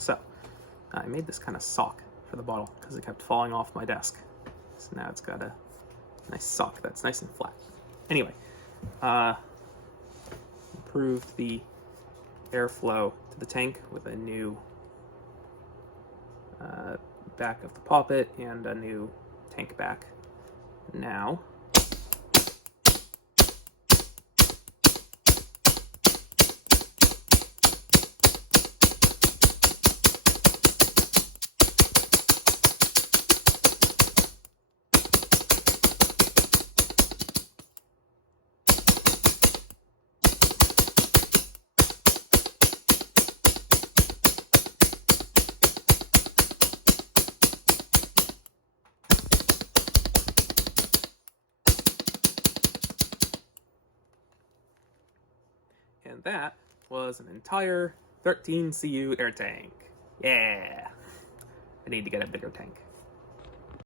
So I made this kind of sock for the bottle because it kept falling off my desk. So now it's got a nice sock that's nice and flat. Anyway, improved the airflow to the tank with a new back of the poppet and a new tank back. Now and that was an entire 13 CU air tank. Yeah! I need to get a bigger tank.